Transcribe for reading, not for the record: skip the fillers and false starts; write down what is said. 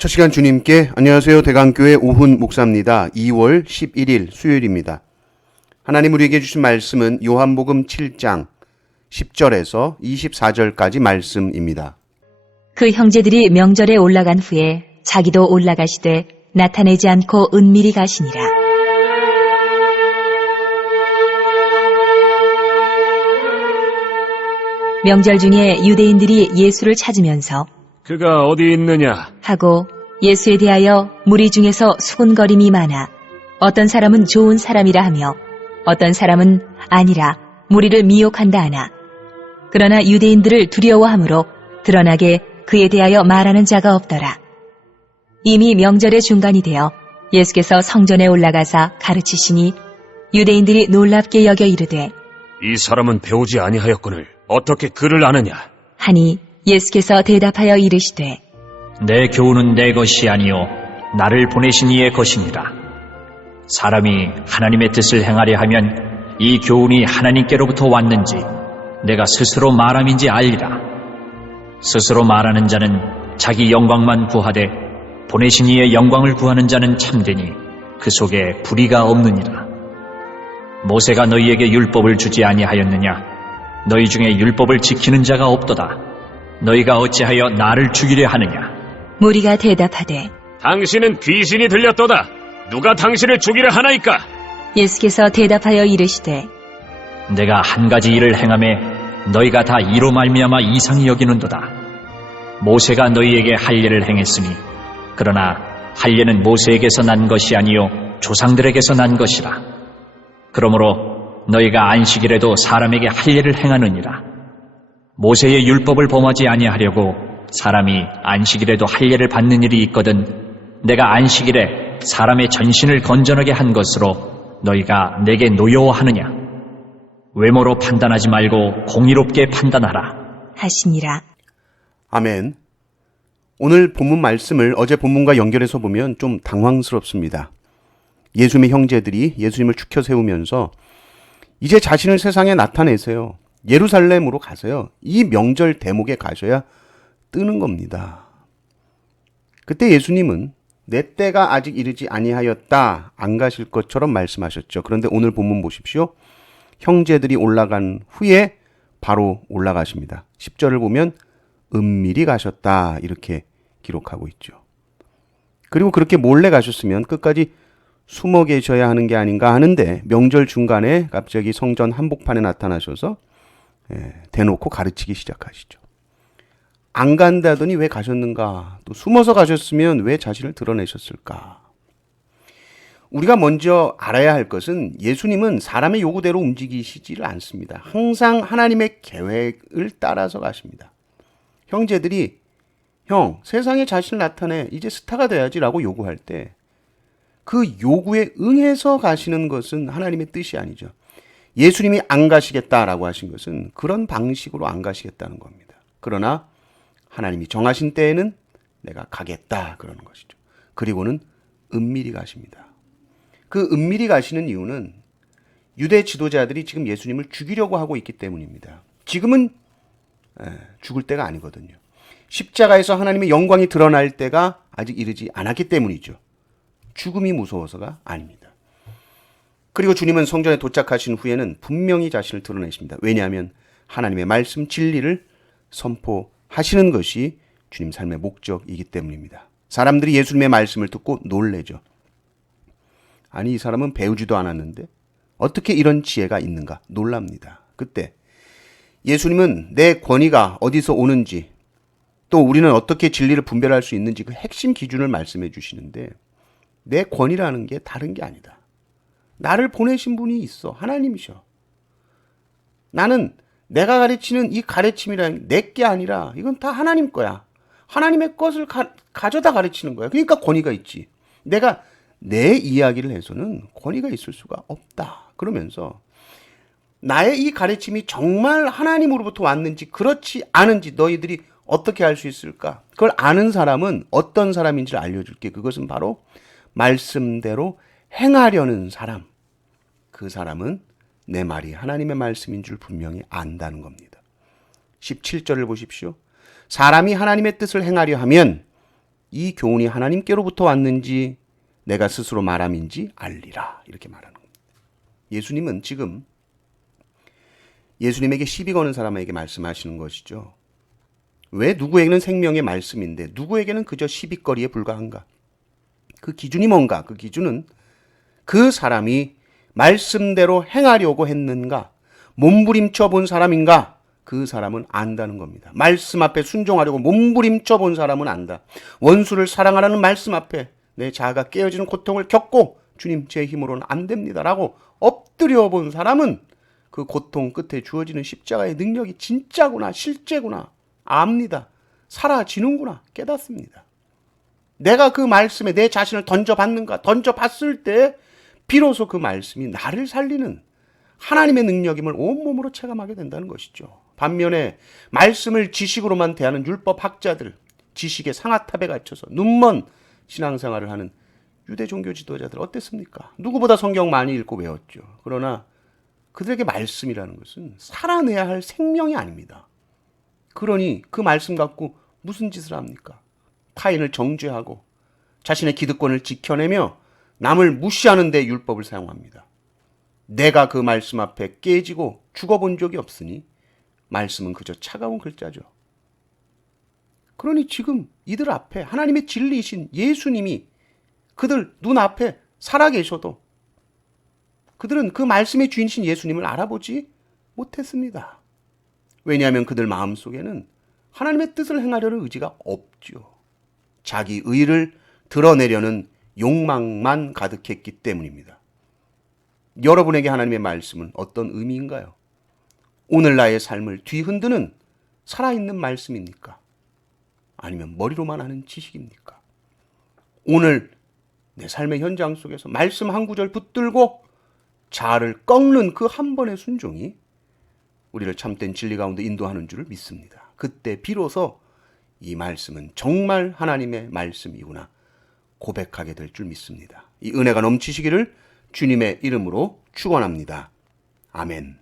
첫 시간 주님께 안녕하세요. 대강교회 오훈 목사입니다. 2월 11일 수요일입니다. 하나님 우리에게 주신 말씀은 요한복음 7장 10절에서 24절까지 말씀입니다. 그 형제들이 명절에 올라간 후에 자기도 올라가시되 나타내지 않고 은밀히 가시니라. 명절 중에 유대인들이 예수를 찾으면서 그가 어디 있느냐? 하고 예수에 대하여 무리 중에서 수군거림이 많아 어떤 사람은 좋은 사람이라 하며 어떤 사람은 아니라 무리를 미혹한다 하나 그러나 유대인들을 두려워하므로 드러나게 그에 대하여 말하는 자가 없더라. 이미 명절의 중간이 되어 예수께서 성전에 올라가사 가르치시니 유대인들이 놀랍게 여겨 이르되 이 사람은 배우지 아니하였거늘 어떻게 그를 아느냐? 하니 예수께서 대답하여 이르시되 내 교훈은 내 것이 아니요 나를 보내신 이의 것이니라. 사람이 하나님의 뜻을 행하려 하면 이 교훈이 하나님께로부터 왔는지 내가 스스로 말함인지 알리라. 스스로 말하는 자는 자기 영광만 구하되 보내신 이의 영광을 구하는 자는 참되니 그 속에 불의가 없느니라. 모세가 너희에게 율법을 주지 아니하였느냐? 너희 중에 율법을 지키는 자가 없도다. 너희가 어찌하여 나를 죽이려 하느냐? 무리가 대답하되 당신은 귀신이 들렸도다. 누가 당신을 죽이려 하나이까? 예수께서 대답하여 이르시되 내가 한 가지 일을 행하매 너희가 다 이로 말미암아 이상히 여기는도다. 모세가 너희에게 할례를 행했으니 그러나 할례는 모세에게서 난 것이 아니요 조상들에게서 난 것이라. 그러므로 너희가 안식일에도 사람에게 할례를 행하느니라. 모세의 율법을 범하지 아니하려고 사람이 안식일에도 할례를 받는 일이 있거든 내가 안식일에 사람의 전신을 건전하게 한 것으로 너희가 내게 노여워하느냐? 외모로 판단하지 말고 공의롭게 판단하라. 하시니라. 아멘. 오늘 본문 말씀을 어제 본문과 연결해서 보면 좀 당황스럽습니다. 예수님의 형제들이 예수님을 추켜 세우면서 이제 자신을 세상에 나타내세요. 예루살렘으로 가세요. 이 명절 대목에 가셔야 뜨는 겁니다. 그때 예수님은 내 때가 아직 이르지 아니하였다 안 가실 것처럼 말씀하셨죠. 그런데 오늘 본문 보십시오. 형제들이 올라간 후에 바로 올라가십니다. 10절을 보면 은밀히 가셨다 이렇게 기록하고 있죠. 그리고 그렇게 몰래 가셨으면 끝까지 숨어 계셔야 하는 게 아닌가 하는데 명절 중간에 갑자기 성전 한복판에 나타나셔서 대놓고 가르치기 시작하시죠. 안 간다더니 왜 가셨는가? 또 숨어서 가셨으면 왜 자신을 드러내셨을까? 우리가 먼저 알아야 할 것은 예수님은 사람의 요구대로 움직이시지를 않습니다. 항상 하나님의 계획을 따라서 가십니다. 형제들이 형, 세상에 자신을 나타내 이제 스타가 돼야지라고 요구할 때 그 요구에 응해서 가시는 것은 하나님의 뜻이 아니죠. 예수님이 안 가시겠다라고 하신 것은 그런 방식으로 안 가시겠다는 겁니다. 그러나 하나님이 정하신 때에는 내가 가겠다 그러는 것이죠. 그리고는 은밀히 가십니다. 그 은밀히 가시는 이유는 유대 지도자들이 지금 예수님을 죽이려고 하고 있기 때문입니다. 지금은 죽을 때가 아니거든요. 십자가에서 하나님의 영광이 드러날 때가 아직 이르지 않았기 때문이죠. 죽음이 무서워서가 아닙니다. 그리고 주님은 성전에 도착하신 후에는 분명히 자신을 드러내십니다. 왜냐하면 하나님의 말씀 진리를 선포하시는 것이 주님 삶의 목적이기 때문입니다. 사람들이 예수님의 말씀을 듣고 놀래죠. 아니 이 사람은 배우지도 않았는데 어떻게 이런 지혜가 있는가 놀랍니다. 그때 예수님은 내 권위가 어디서 오는지 또 우리는 어떻게 진리를 분별할 수 있는지 그 핵심 기준을 말씀해 주시는데 내 권위라는 게 다른 게 아니다. 나를 보내신 분이 있어. 하나님이셔. 나는 내가 가르치는 이 가르침이란 내 게 아니라 이건 다 하나님 거야. 하나님의 것을 가져다 가르치는 거야. 그러니까 권위가 있지. 내가 내 이야기를 해서는 권위가 있을 수가 없다. 그러면서 나의 이 가르침이 정말 하나님으로부터 왔는지 그렇지 않은지 너희들이 어떻게 알 수 있을까? 그걸 아는 사람은 어떤 사람인지를 알려줄게. 그것은 바로 말씀대로 행하려는 사람. 그 사람은 내 말이 하나님의 말씀인 줄 분명히 안다는 겁니다. 17절을 보십시오. 사람이 하나님의 뜻을 행하려 하면 이 교훈이 하나님께로부터 왔는지 내가 스스로 말함인지 알리라. 이렇게 말하는 겁니다. 예수님은 지금 예수님에게 시비 거는 사람에게 말씀하시는 것이죠. 왜 누구에게는 생명의 말씀인데 누구에게는 그저 시비거리에 불과한가? 그 기준이 뭔가? 그 기준은 그 사람이 말씀대로 행하려고 했는가? 몸부림쳐 본 사람인가? 그 사람은 안다는 겁니다. 말씀 앞에 순종하려고 몸부림쳐 본 사람은 안다. 원수를 사랑하라는 말씀 앞에 내 자아가 깨어지는 고통을 겪고 주님 제 힘으로는 안 됩니다 라고 엎드려 본 사람은 그 고통 끝에 주어지는 십자가의 능력이 진짜구나, 실제구나 압니다. 사라지는구나 깨닫습니다. 내가 그 말씀에 내 자신을 던져봤는가? 던져봤을 때 비로소 그 말씀이 나를 살리는 하나님의 능력임을 온몸으로 체감하게 된다는 것이죠. 반면에 말씀을 지식으로만 대하는 율법학자들, 지식의 상아탑에 갇혀서 눈먼 신앙생활을 하는 유대 종교 지도자들 어땠습니까? 누구보다 성경 많이 읽고 외웠죠. 그러나 그들에게 말씀이라는 것은 살아내야 할 생명이 아닙니다. 그러니 그 말씀 갖고 무슨 짓을 합니까? 타인을 정죄하고 자신의 기득권을 지켜내며 남을 무시하는 데 율법을 사용합니다. 내가 그 말씀 앞에 깨지고 죽어본 적이 없으니 말씀은 그저 차가운 글자죠. 그러니 지금 이들 앞에 하나님의 진리이신 예수님이 그들 눈앞에 살아계셔도 그들은 그 말씀의 주인이신 예수님을 알아보지 못했습니다. 왜냐하면 그들 마음속에는 하나님의 뜻을 행하려는 의지가 없죠. 자기 의를 드러내려는 욕망만 가득했기 때문입니다. 여러분에게 하나님의 말씀은 어떤 의미인가요? 오늘 나의 삶을 뒤흔드는 살아있는 말씀입니까? 아니면 머리로만 하는 지식입니까? 오늘 내 삶의 현장 속에서 말씀 한 구절 붙들고 자아를 꺾는 그 한 번의 순종이 우리를 참된 진리 가운데 인도하는 줄을 믿습니다. 그때 비로소 이 말씀은 정말 하나님의 말씀이구나 고백하게 될 줄 믿습니다. 이 은혜가 넘치시기를 주님의 이름으로 축원합니다. 아멘.